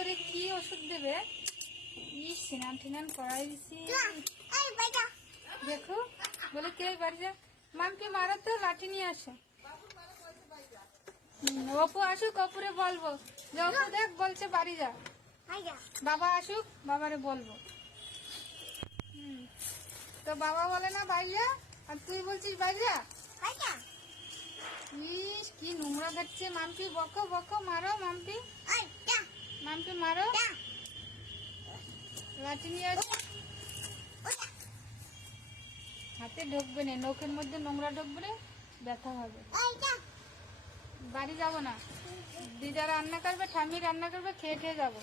করে কি ওষুধ দেবে। স্নান টিনান করাই দিছি। দেখো বলে কে বাড়ি যা, মামকে মারো তো, লাঠি নিয়ে আসো। অপু আসুক, অপুরে বলবো যে অপু দেখ বলছে বাড়ি যা। বাবা আসুক, বাবারে বলবো। তো বাবা বলে না বাড়ি যা, আর তুই বলছিস বাড়ি যা। ইস কি নোংরা ঘাটছে। মাম্পি বকো বকো, মারো মাম্পি, মাম্পি মারো। লাঠি নিয়ে আসো। হাতে ঢুকবে না, নখের মধ্যে নোংরা ঢুকবে না, ব্যথা হবে। বাড়ি যাব না, দিদা রান্না করবে, ঠাম্মি রান্না করবে, খেয়ে খেয়ে যাবো।